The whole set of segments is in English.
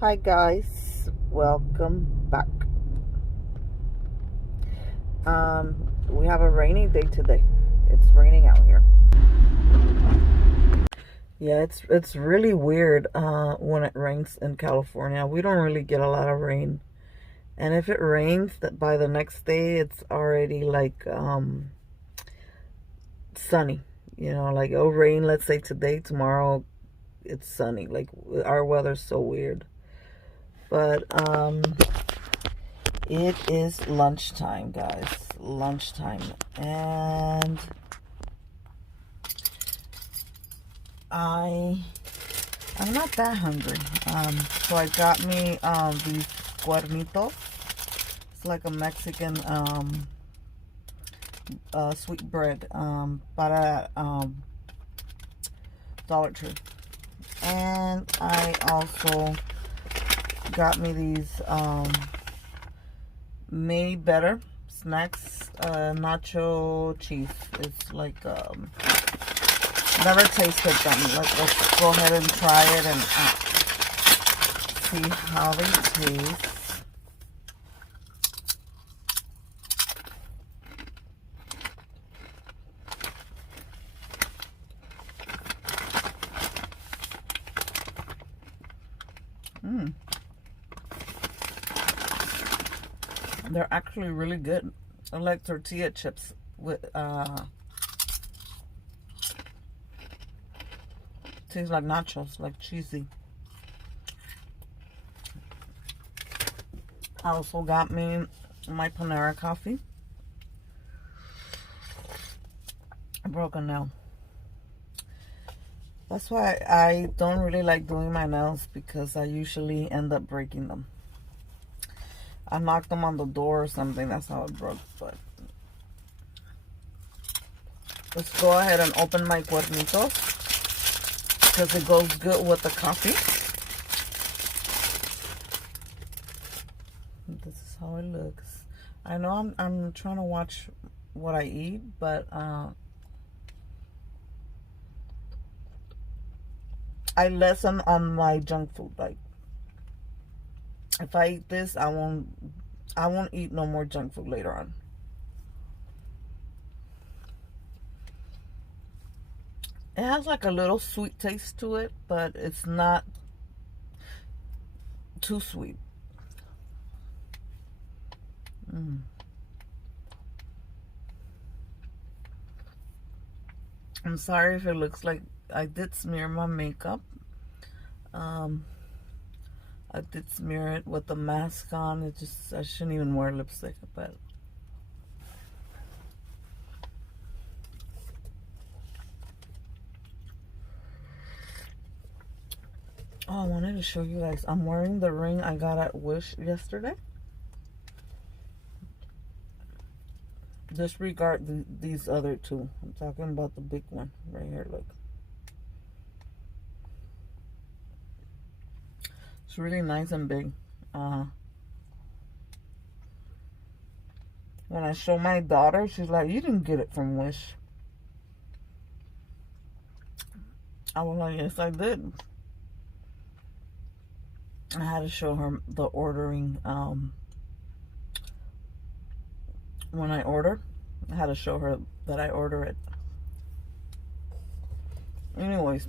Hi guys, welcome back. We have a rainy day today. It's raining out here. Yeah, it's really weird when it rains in California. We don't really get a lot of rain. And if it rains, that by the next day it's already like sunny. Like it'll rain, let's say today, tomorrow it's sunny. Like our weather's so weird. But it is lunchtime, guys. Lunchtime. And I'm not that hungry. So I got me these cuernitos. It's like a Mexican sweet bread para Dollar Tree. And I also got me these made better snacks, nacho cheese. It's like never tasted them. Let's go ahead and try it and see how they taste. They're actually really good. I like tortilla chips with tastes like nachos, like cheesy. I also got me my Panera coffee. I broke a nail. That's why I don't really like doing my nails, because I usually end up breaking them. I knocked them on the door or something. That's how it broke. But let's go ahead and open my cuernitos, because it goes good with the coffee. This is how it looks. I know I'm trying to watch what I eat, but I lessen on my junk food. Like, if I eat this, I won't eat no more junk food later on. It has like a little sweet taste to it, but it's not too sweet. I'm sorry if it looks like I did smear my makeup. I did smear it with the mask on. I shouldn't even wear lipstick, but oh, I wanted to show you guys. I'm wearing the ring I got at Wish yesterday. Disregard these other two. I'm talking about the big one right here. Look. It's really nice and big. When I show my daughter, she's like, "You didn't get it from Wish." I was like, "Yes, I did." I had to show her the ordering. When I order, I had to show her that I order it. Anyways.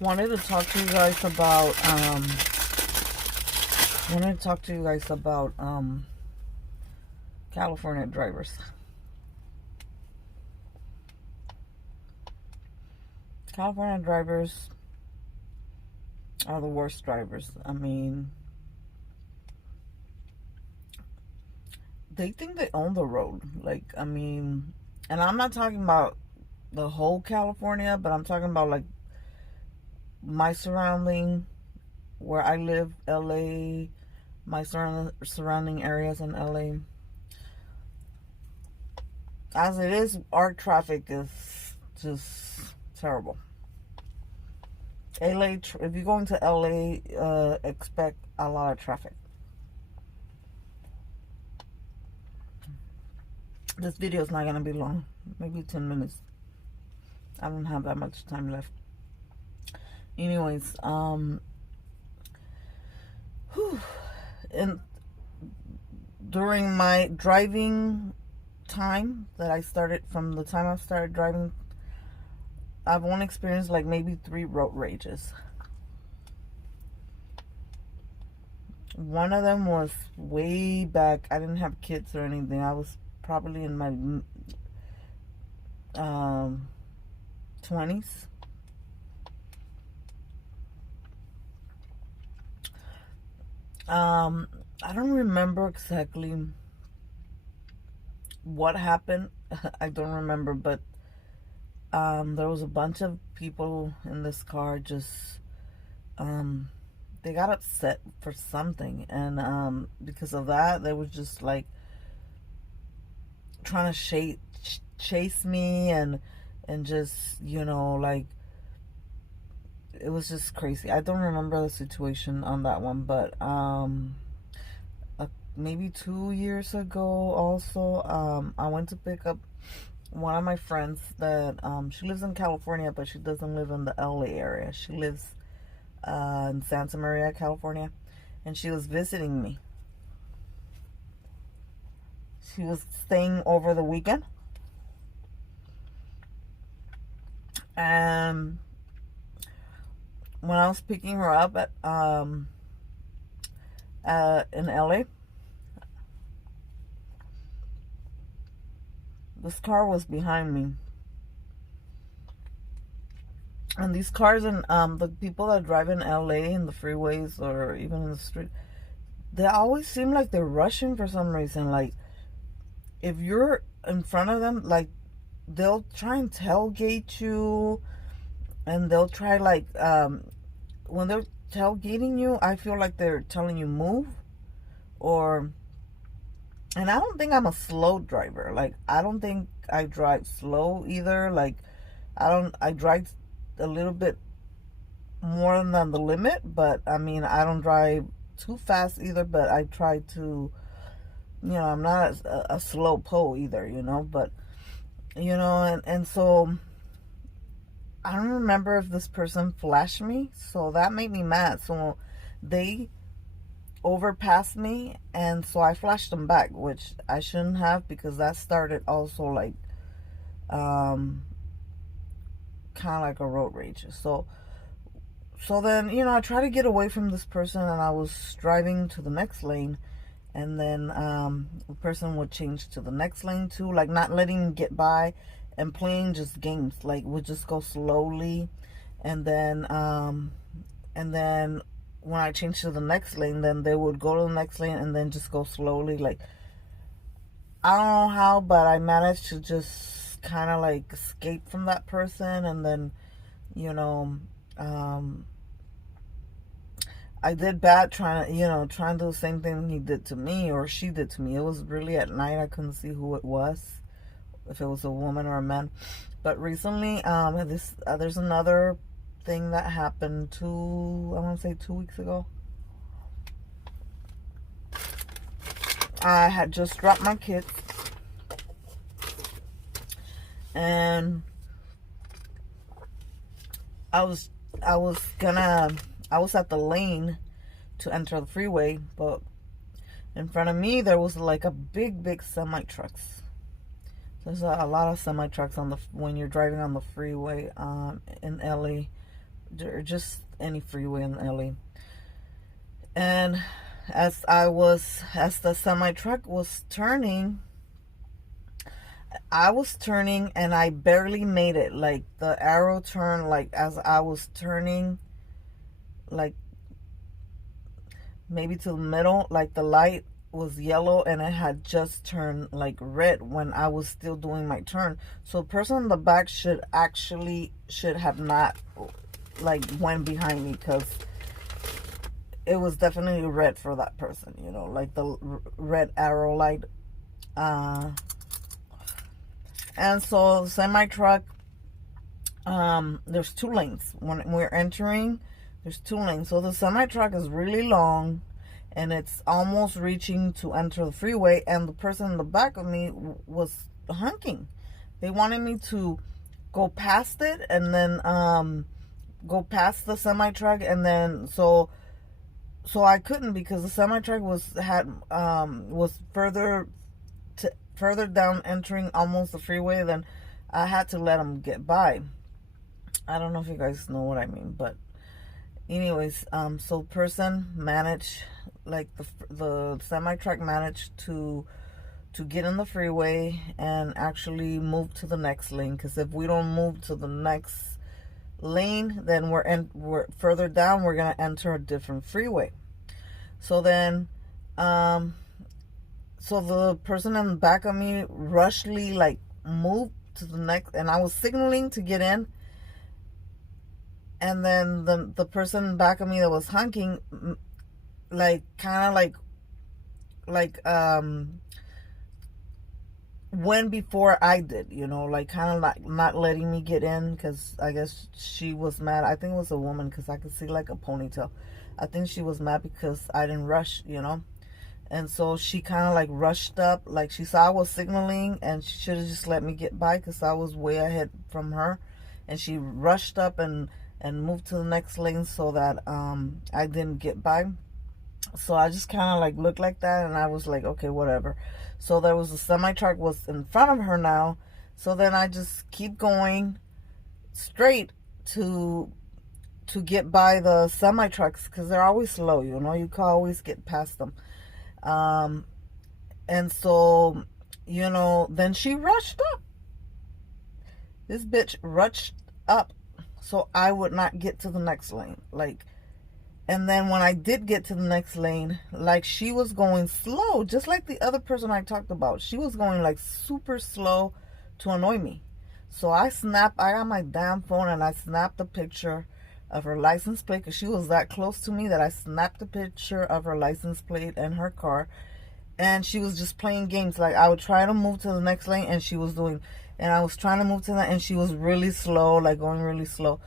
Wanted to talk to you guys about California drivers. California drivers are the worst drivers. I mean, they think they own the road. Like, I mean, and I'm not talking about the whole California, but I'm talking about like my surrounding, where I live, LA, my surrounding areas in LA. As it is, our traffic is just terrible. LA, if you're going to LA, expect a lot of traffic. This video is not going to be long. maybe 10 minutes. I don't have that much time left. Anyways, and during my driving time that I started, from the time I started driving, I've only experienced like maybe 3 road rages. One of them was way back. I didn't have kids or anything. I was probably in my 20s. I don't remember exactly what happened. I don't remember, but there was a bunch of people in this car. Just they got upset for something, and because of that, they were just like trying to chase me, and just, you know, like, it was just crazy. I don't remember the situation on that one, but maybe 2 years ago also, I went to pick up one of my friends that she lives in California, but she doesn't live in the LA area. She lives in Santa Maria, California, and she was visiting me. She was staying over the weekend, and when I was picking her up at in LA, this car was behind me. And these cars, and the people that drive in LA in the freeways or even in the street, they always seem like they're rushing for some reason. Like, if you're in front of them, like, they'll try and tailgate you, and they'll try, like, when they're tailgating you, I feel like they're telling you move. And I don't think I'm a slow driver. Like, I don't think I drive slow either. Like, I drive a little bit more than the limit, but I mean, I don't drive too fast either, but I try to, you know, I'm not a slow po either, you know, but, you know, and so I don't remember if this person flashed me, so that made me mad. So they overpassed me, and so I flashed them back, which I shouldn't have, because that started also like kind of like a road rage. So then, you know, I tried to get away from this person, and I was driving to the next lane, and then the person would change to the next lane too, like not letting me get by, and playing just games, like would just go slowly, and then when I changed to the next lane, then they would go to the next lane and then just go slowly. Like, I don't know how, but I managed to just kind of like escape from that person. And then, you know, I did bad trying to do the same thing he did to me, or she did to me. It was really at night. I couldn't see who it was, if it was a woman or a man. But recently, there's another thing that happened I want to say 2 weeks ago. I had just dropped my kids, and I was at the lane to enter the freeway, but in front of me there was like a big semi trucks. There's a lot of semi trucks when you're driving on the freeway in LA, or just any freeway in LA. And as the semi truck was turning, I was turning, and I barely made it. Like, the arrow turned, like, as I was turning, like, maybe to the middle, like, the light was yellow, and it had just turned, like, red when I was still doing my turn. So the person in the back should have not, like, went behind me, because it was definitely red for that person, you know, like the red arrow light. And so semi-truck, there's 2 lanes. When we're entering, there's 2 lanes. So the semi-truck is really long, and it's almost reaching to enter the freeway, and the person in the back of me was honking. They wanted me to go past it and then go past the semi truck, and then so I couldn't, because the semi truck was further down, entering almost the freeway. Then I had to let them get by. I don't know if you guys know what I mean, but anyways, so person managed, like the semi truck managed to get in the freeway and actually move to the next lane. Because if we don't move to the next lane, then we're further down. We're gonna enter a different freeway. So then, so the person in the back of me rushly like moved to the next, and I was signaling to get in. And then the person back of me that was honking, like kind of like went before I did, like kind of like not letting me get in, because I guess she was mad. I think it was a woman, because I could see like a ponytail. I think she was mad because I didn't rush, and so she kind of like rushed up, like she saw I was signaling, and she should have just let me get by because I was way ahead from her. And she rushed up and moved to the next lane so that I didn't get by. So I just kind of like looked like that, and I was like, okay, whatever. So there was a semi truck was in front of her now. So then I just keep going straight to get by the semi trucks, because they're always slow. You can always get past them. And so then she rushed up. This bitch rushed up so I would not get to the next lane. And then when I did get to the next lane, like, she was going slow, just like the other person I talked about. She was going like super slow to annoy me. So I got my damn phone and I snapped a picture of her license plate, because she was that close to me that I snapped a picture of her license plate and her car. And she was just playing games. Like, I would try to move to the next lane, and I was trying to move to that, and she was really slow, like going really slow.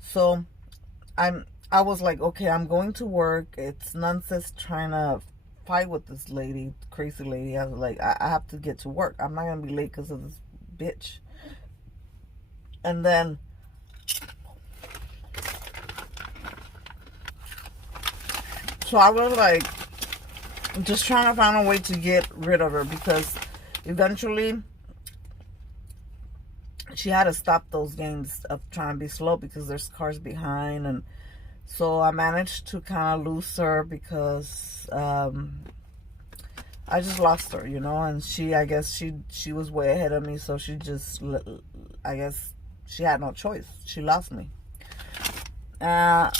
So I was like, okay, I'm going to work. It's nonsense trying to fight with this lady, crazy lady. I was like, I have to get to work. I'm not gonna be late because of this bitch. And then so I was like just trying to find a way to get rid of her, because eventually she had to stop those games of trying to be slow, because there's cars behind. And so I managed to kind of lose her, because I just lost her, and I guess she was way ahead of me, so I guess she had no choice. She lost me. So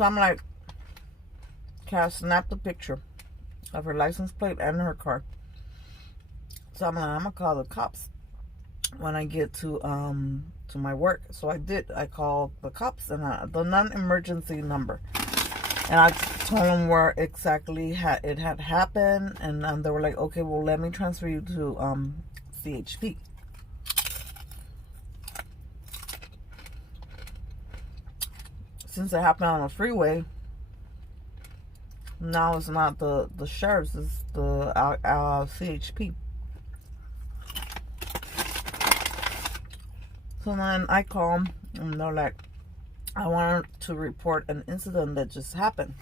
I'm like, okay, I snapped a picture of her license plate and her car. So I'm like, I'm gonna call the cops when I get to my work. So I did. I called the cops, and the non-emergency number, and I told them where exactly it had happened, and they were like, okay, well, let me transfer you to CHP. Since it happened on a freeway, now it's not the sheriff's, it's the CHP. So then I call them, and they're like, I wanted to report an incident that just happened.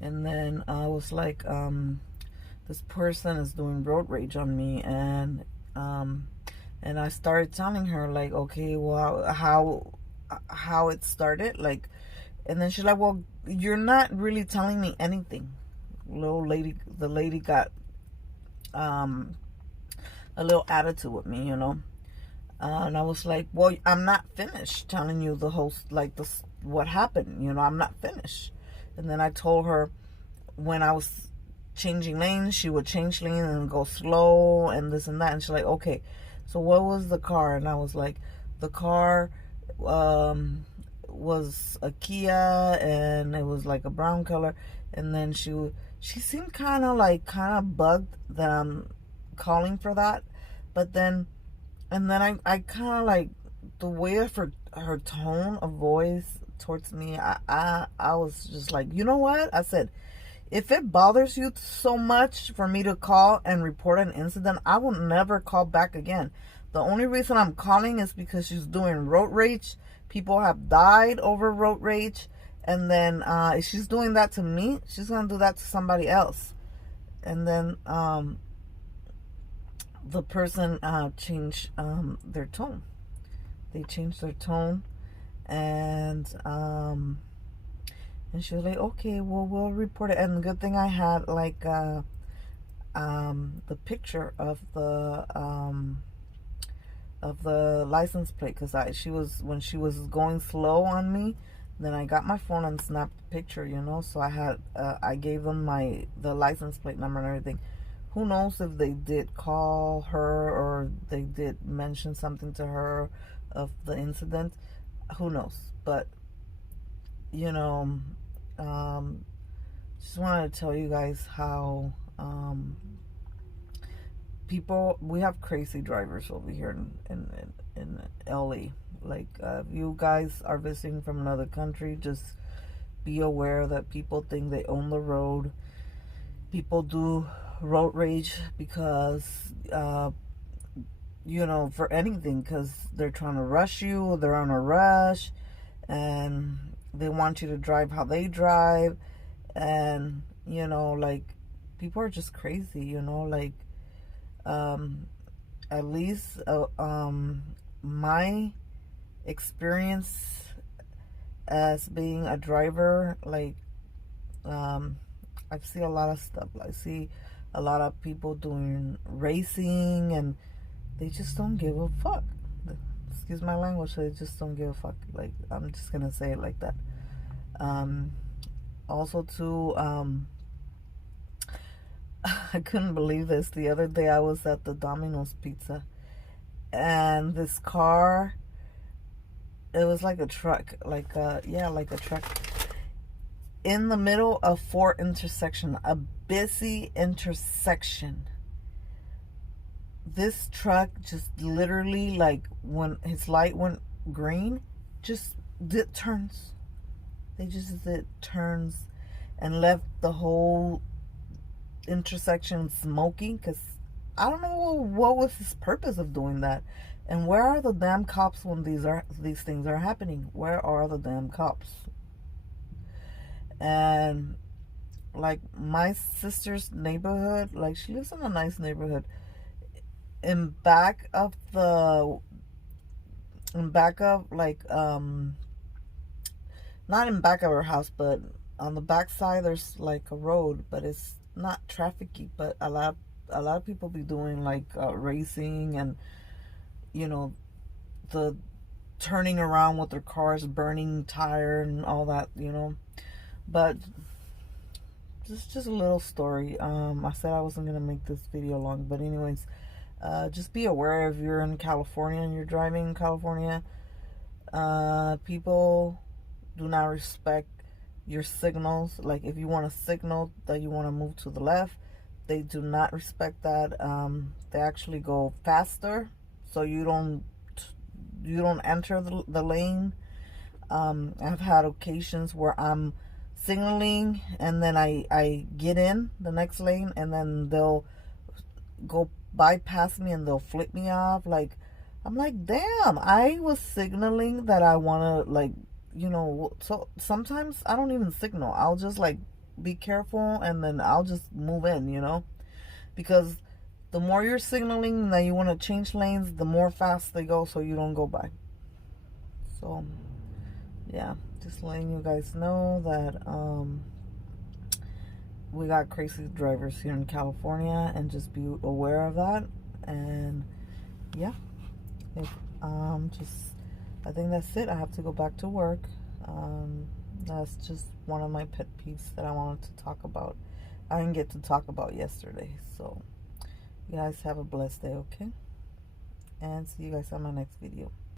And then I was like, this person is doing road rage on me. And I started telling her, like, okay, well, how it started, like. And then she's like, well, you're not really telling me anything. The lady got a little attitude with me, and I was like, well, I'm not finished telling you the whole, like, what happened, I'm not finished. And then I told her when I was changing lanes, she would change lanes and go slow and this and that. And she's like, okay, so what was the car? And I was like, the car was a Kia, and it was like a brown color. And then she seemed kind of bugged that I'm calling for that. But then, and then I kind of like the way of her tone of voice towards me. I was just like, you know what? I said, If it bothers you so much for me to call and report an incident, I will never call back again. The only reason I'm calling is because she's doing road rage. People have died over road rage. And then if she's doing that to me, she's going to do that to somebody else. And then the person changed their tone. They changed their tone. And she was like, okay, well, we'll report it. And the good thing I had, like, the picture of the license plate, because when she was going slow on me, then I got my phone and snapped the picture, you know. So I gave them the license plate number and everything. Who knows if they did call her or they did mention something to her of the incident. Who knows? But, you know, just wanted to tell you guys how we have crazy drivers over here in LA. Like, if you guys are visiting from another country, just be aware that people think they own the road. People do road rage because, you know, for anything, because they're trying to rush you, they're on a rush, and they want you to drive how they drive. And, you know, like, people are just crazy, you know. Like, at least my experience as being a driver, like, I see a lot of stuff. I see a lot of people doing racing, and they just don't give a fuck. Excuse my language, they just don't give a fuck. Like, I'm just gonna say it like that. Also, too, I couldn't believe this. The other day I was at the Domino's Pizza, and this car, it was like a truck, like a truck, in the middle of 4 intersection, a busy intersection. This truck just literally, like, when his light went green, just did turns. They just did turns and left the whole intersection smoking, because I don't know what was his purpose of doing that. And where are the damn cops when these things are happening? Where are the damn cops? And, like, my sister's neighborhood, like, she lives in a nice neighborhood. In back of like, not in back of her house, but on the back side, there's like a road, but it's not trafficy. But a lot of people be doing, like, racing, and, you know, the turning around with their cars, burning tire and all that, you know. But just a little story. I said I wasn't gonna make this video long, but anyways, just be aware if you're in California and you're driving in California. People do not respect your signals. Like, if you want to signal that you want to move to the left, they do not respect that. They actually go faster, so you don't enter the lane. I've had occasions where I'm signaling, and then I get in the next lane, and then they'll go bypass me and they'll flip me off. Like, I'm like, damn, I was signaling that I want to, like, you know. So sometimes I don't even signal. I'll just, like, be careful, and then I'll just move in, you know, because the more you're signaling that you want to change lanes, the more fast they go, so you don't go by. So yeah, just letting you guys know that we got crazy drivers here in California, and just be aware of that. And yeah, I think that's it. I have to go back to work. That's just one of my pet peeves that I wanted to talk about. I didn't get to talk about yesterday. So you guys have a blessed day, okay? And see you guys on my next video.